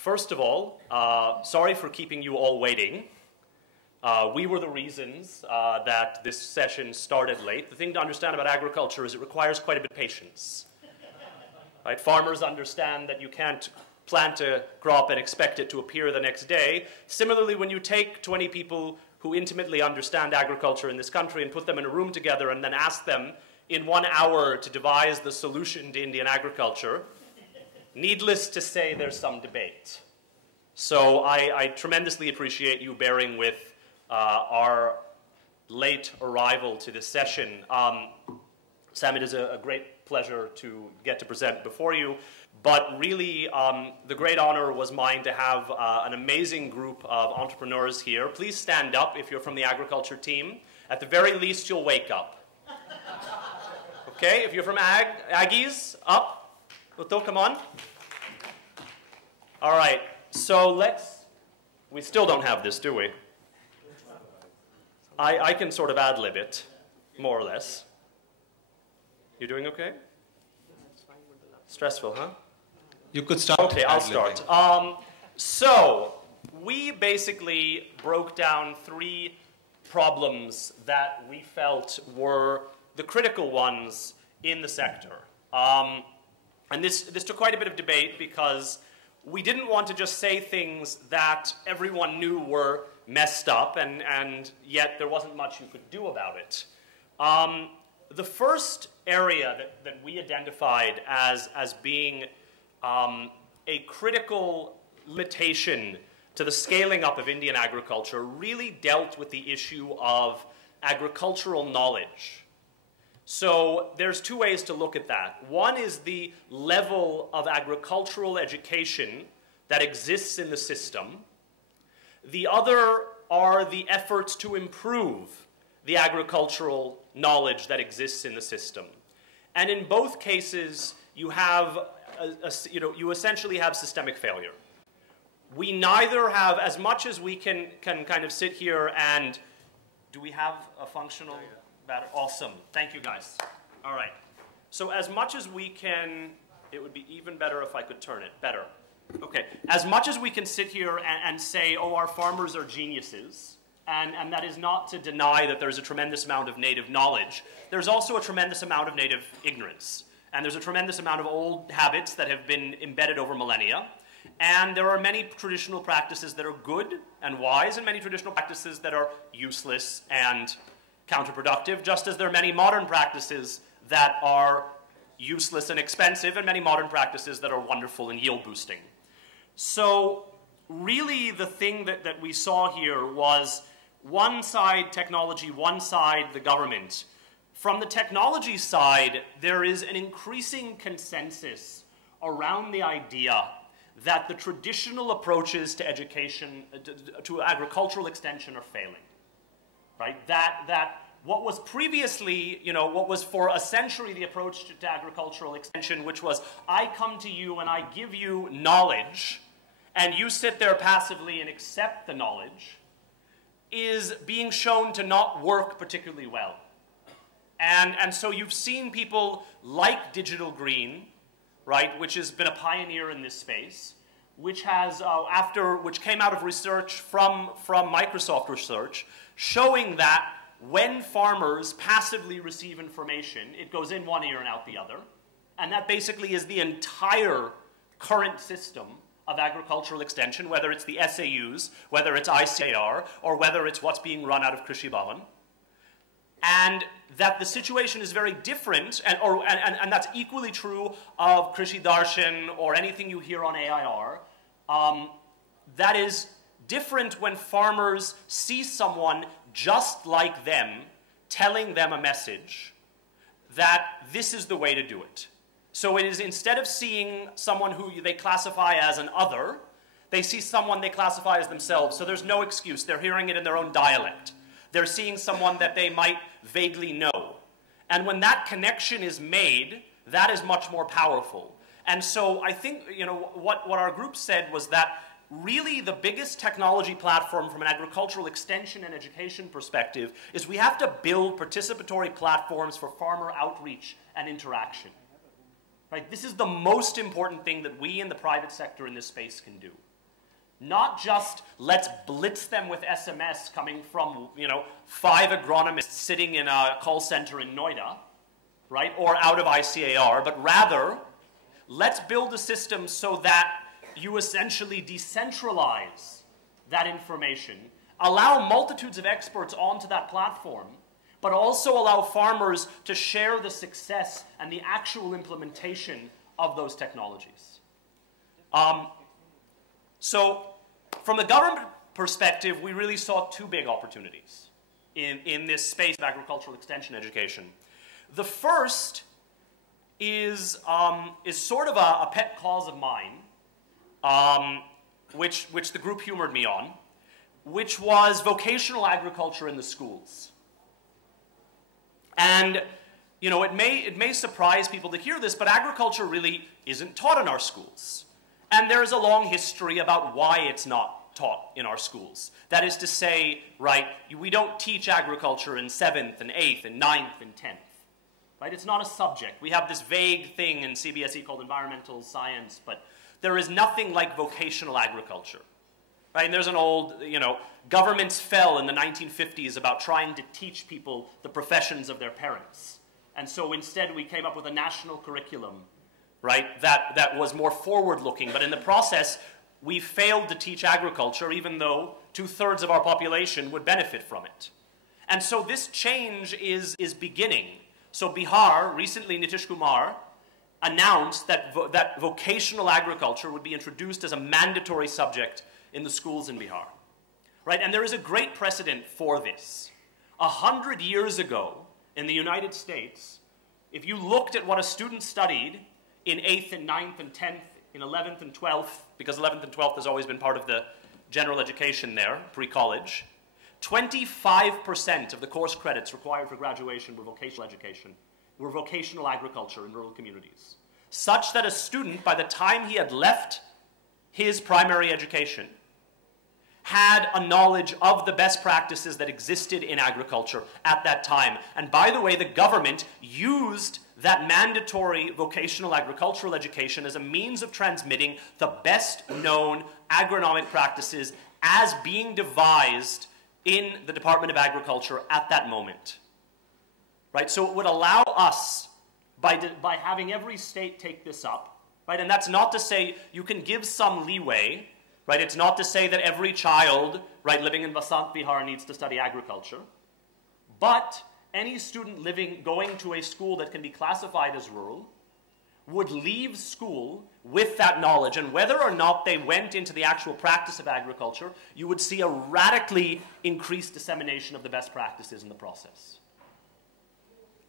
First of all, sorry for keeping you all waiting. We were the reasons that this session started late. The thing to understand about agriculture is it requires quite a bit of patience. Right? Farmers understand that you can't plant a crop and expect it to appear the next day. Similarly, when you take 20 people who intimately understand agriculture in this country and put them in a room together and then ask them in 1 hour to devise the solution to Indian agriculture, needless to say, there's some debate. So I tremendously appreciate you bearing with our late arrival to this session. Sam, it is a great pleasure to get to present before you, but really the great honor was mine to have an amazing group of entrepreneurs here. Please stand up if you're from the agriculture team. At the very least, you'll wake up. Okay, if you're from Aggies, up. Utto, come on. All right, so we still don't have this, do we? I can sort of ad-lib it, more or less. You doing okay? Stressful, huh? You could start. Okay, I'll start. So, we basically broke down 3 problems that we felt were the critical ones in the sector. And this took quite a bit of debate because we didn't want to just say things that everyone knew were messed up and yet there wasn't much you could do about it. The first area that we identified as being a critical limitation to the scaling up of Indian agriculture really dealt with the issue of agricultural knowledge. So there's 2 ways to look at that. One is the level of agricultural education that exists in the system. The other are the efforts to improve the agricultural knowledge that exists in the system. And in both cases, you have, you essentially have systemic failure. We neither have, as much as we can kind of sit here and, do we have a functional battery? Awesome, thank you guys. All right, so as much as we can, it would be even better if I could turn it, better. Okay, as much as we can sit here and say, oh, our farmers are geniuses, and that is not to deny that there's a tremendous amount of native knowledge, there's also a tremendous amount of native ignorance. And there's a tremendous amount of old habits that have been embedded over millennia. And there are many traditional practices that are good and wise, and many traditional practices that are useless and counterproductive, just as there are many modern practices that are useless and expensive, and many modern practices that are wonderful and yield boosting. So really the thing that we saw here was one side technology, one side the government. From the technology side, there is an increasing consensus around the idea that the traditional approaches to education, to agricultural extension are failing. Right? That what was previously, what was for a century the approach to agricultural extension, which was I come to you and I give you knowledge, and you sit there passively and accept the knowledge, is being shown to not work particularly well. And so you've seen people like Digital Green, right, which has been a pioneer in this space, which has, which came out of research from Microsoft research, showing that when farmers passively receive information, it goes in one ear and out the other. And that basically is the entire current system of agricultural extension, whether it's the SAUs, whether it's ICAR, or whether it's what's being run out of Krishi Bhavan. And that the situation is very different, and that's equally true of Krishi Darshan or anything you hear on AIR. That is different when farmers see someone just like them telling them a message that this is the way to do it. So it is, instead of seeing someone who they classify as an other, they see someone they classify as themselves. So there's no excuse. They're hearing it in their own dialect. They're seeing someone that they might vaguely know. And when that connection is made, that is much more powerful. And so I think, what our group said was that really the biggest technology platform from an agricultural extension and education perspective is we have to build participatory platforms for farmer outreach and interaction. Right? This is the most important thing that we in the private sector in this space can do. Not just let's blitz them with SMS coming from, 5 agronomists sitting in a call center in Noida, right, or out of ICAR, but rather let's build a system so that you essentially decentralize that information, allow multitudes of experts onto that platform, but also allow farmers to share the success and the actual implementation of those technologies. So from the government perspective, we really saw two big opportunities in this space of agricultural extension education. The first is sort of a pet cause of mine, which the group humored me on, which was vocational agriculture in the schools. And it may surprise people to hear this, but agriculture really isn't taught in our schools. And there's a long history about why it's not taught in our schools. That is to say, right, we don't teach agriculture in 7th and 8th and 9th and 10th. Right? It's not a subject. We have this vague thing in CBSE called environmental science, but there is nothing like vocational agriculture. Right? And there's an old, governments fell in the 1950s about trying to teach people the professions of their parents. And so instead we came up with a national curriculum, right, that was more forward-looking. But in the process, we failed to teach agriculture, even though 2/3 of our population would benefit from it. And so this change is beginning. So Bihar, recently Nitish Kumar, announced that vocational agriculture would be introduced as a mandatory subject in the schools in Bihar. Right? And there is a great precedent for this. 100 years ago in the United States, if you looked at what a student studied in 8th and 9th and 10th, in 11th and 12th, because 11th and 12th has always been part of the general education there, pre-college, 25% of the course credits required for graduation were vocational education, were vocational agriculture in rural communities, such that a student, by the time he had left his primary education, had a knowledge of the best practices that existed in agriculture at that time. And by the way, the government used that mandatory vocational agricultural education as a means of transmitting the best known agronomic practices as being devised in the Department of Agriculture at that moment. Right? So it would allow us, by having every state take this up, right? And that's not to say you can give some leeway, right? It's not to say that every child, right, living in Vasant Vihar needs to study agriculture, but any student going to a school that can be classified as rural would leave school with that knowledge, and whether or not they went into the actual practice of agriculture, you would see a radically increased dissemination of the best practices in the process.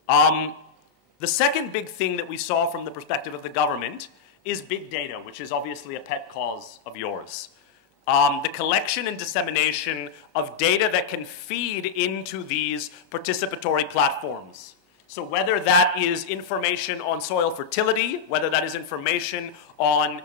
The second big thing that we saw from the perspective of the government is big data, which is obviously a pet cause of yours. The collection and dissemination of data that can feed into these participatory platforms. So whether that is information on soil fertility, whether that is information on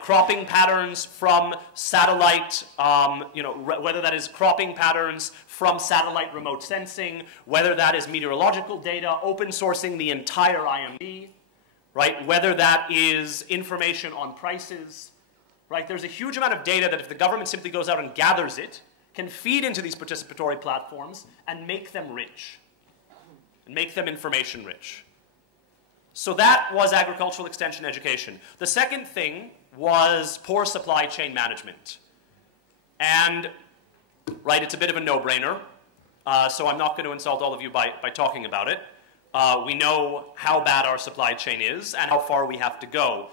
cropping patterns from satellite, whether that is cropping patterns from satellite remote sensing, whether that is meteorological data, open sourcing the entire IMD, right? Whether that is information on prices, right? There's a huge amount of data that if the government simply goes out and gathers it, can feed into these participatory platforms and make them rich, and make them information rich. So that was agricultural extension education. The second thing was poor supply chain management. And, right, it's a bit of a no-brainer, so I'm not going to insult all of you by talking about it. We know how bad our supply chain is and how far we have to go.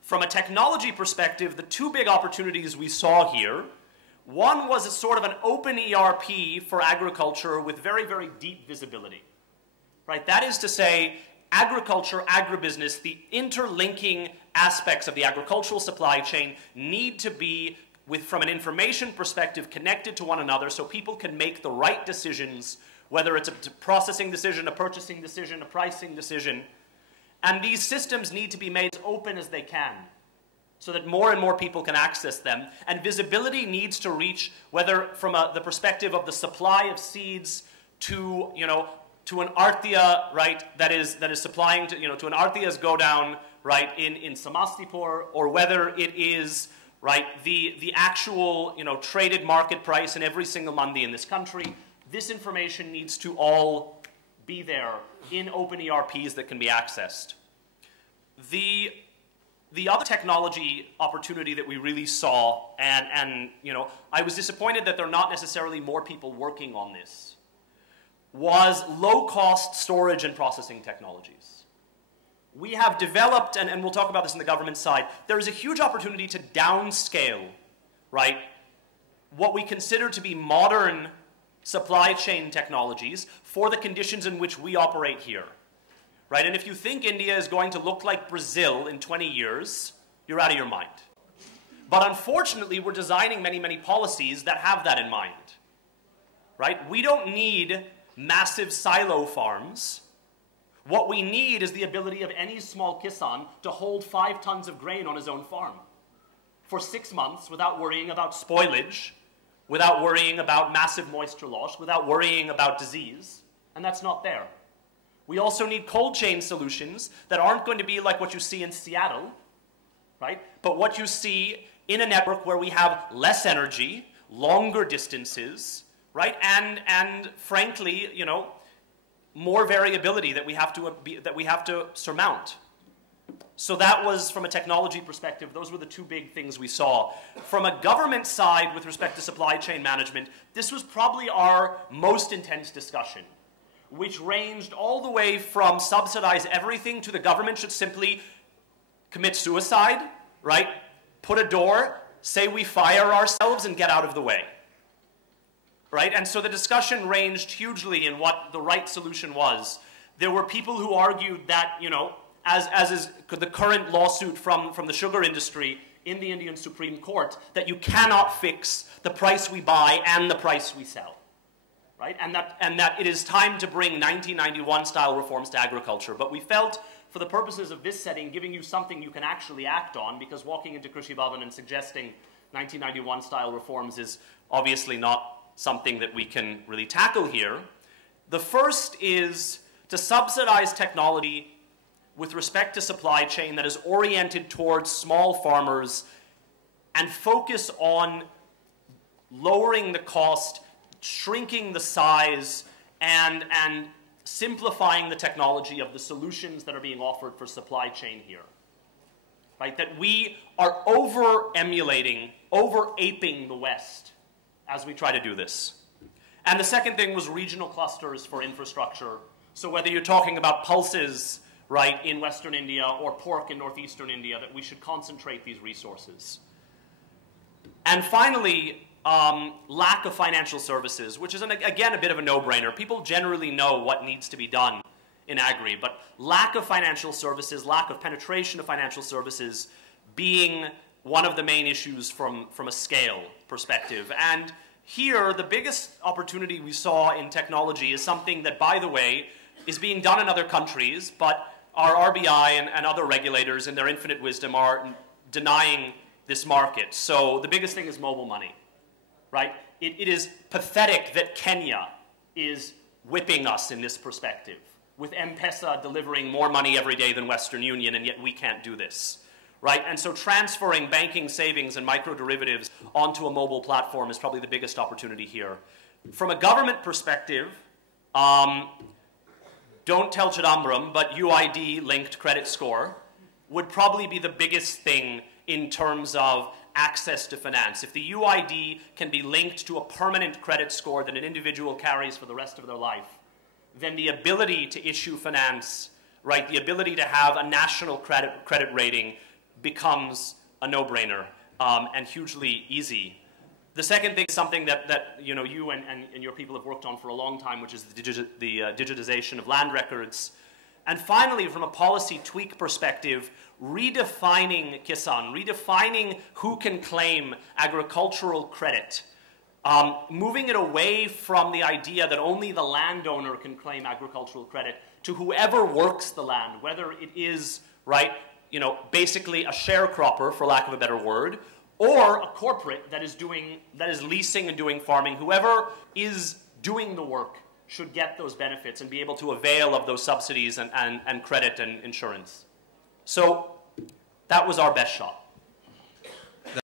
From a technology perspective, the two big opportunities we saw here, one was a sort of an open ERP for agriculture with very, very deep visibility. Right? That is to say, agriculture, agribusiness, the interlinking aspects of the agricultural supply chain need to be, from an information perspective, connected to one another so people can make the right decisions, whether it's a processing decision, a purchasing decision, a pricing decision. And these systems need to be made as open as they can so that more and more people can access them. And visibility needs to reach, whether from the perspective of the supply of seeds to, to an Arthia, right, that is supplying to, to an Arthia's go down, right, in Samastipur, or whether it is right? The actual, traded market price in every single mandi in this country. This information needs to all be there in open ERPs that can be accessed. The other technology opportunity that we really saw, and I was disappointed that there are not necessarily more people working on this, was low-cost storage and processing technologies. We have developed, and we'll talk about this on the government side, there is a huge opportunity to downscale, right, what we consider to be modern supply chain technologies for the conditions in which we operate here. Right? And if you think India is going to look like Brazil in 20 years, you're out of your mind. But unfortunately, we're designing many, many policies that have that in mind. Right? We don't need massive silo farms. What we need is the ability of any small kisan to hold 5 tons of grain on his own farm for 6 months without worrying about spoilage, without worrying about massive moisture loss, without worrying about disease. And that's not there. We also need cold chain solutions that aren't going to be like what you see in Seattle, right? But what you see in a network where we have less energy, longer distances, right? And frankly, more variability that we have to surmount. So that was, from a technology perspective, those were the 2 big things we saw. From a government side, with respect to supply chain management, this was probably our most intense discussion, which ranged all the way from subsidize everything to the government should simply commit suicide, right? Put a door, say we fire ourselves and get out of the way, right? And so the discussion ranged hugely in what the right solution was. There were people who argued that, as is the current lawsuit from the sugar industry in the Indian Supreme Court, that you cannot fix the price we buy and the price we sell. Right? And that it is time to bring 1991-style reforms to agriculture. But we felt, for the purposes of this setting, giving you something you can actually act on, because walking into Krishi Bhavan and suggesting 1991-style reforms is obviously not something that we can really tackle here. The first is to subsidize technology with respect to supply chain that is oriented towards small farmers and focus on lowering the cost, shrinking the size, and simplifying the technology of the solutions that are being offered for supply chain here. Right? That we are over-emulating, over-aping the West as we try to do this. And the second thing was regional clusters for infrastructure. So whether you're talking about pulses, right, in Western India or pork in Northeastern India, that we should concentrate these resources. And finally, lack of financial services, which is, again, a bit of a no-brainer. People generally know what needs to be done in agri, but lack of financial services, lack of penetration of financial services being one of the main issues from a scale perspective. And here, the biggest opportunity we saw in technology is something that, by the way, is being done in other countries, but our RBI and other regulators, in their infinite wisdom, are denying this market. So the biggest thing is mobile money. Right? It is pathetic that Kenya is whipping us in this perspective, with M-Pesa delivering more money every day than Western Union, and yet we can't do this. Right? And so transferring banking, savings, and micro derivatives onto a mobile platform is probably the biggest opportunity here. From a government perspective, don't tell Chidambaram, but UID-linked credit score would probably be the biggest thing in terms of access to finance. If the UID can be linked to a permanent credit score that an individual carries for the rest of their life, then the ability to issue finance, right, the ability to have a national credit rating becomes a no-brainer and hugely easy. The second thing is something that you and your people have worked on for a long time, which is the digitization of land records. And finally, from a policy tweak perspective, redefining Kisan, redefining who can claim agricultural credit, moving it away from the idea that only the landowner can claim agricultural credit to whoever works the land, whether it is, right, basically a sharecropper, for lack of a better word, or a corporate that is leasing and doing farming. Whoever is doing the work should get those benefits and be able to avail of those subsidies and credit and insurance. So that was our best shot.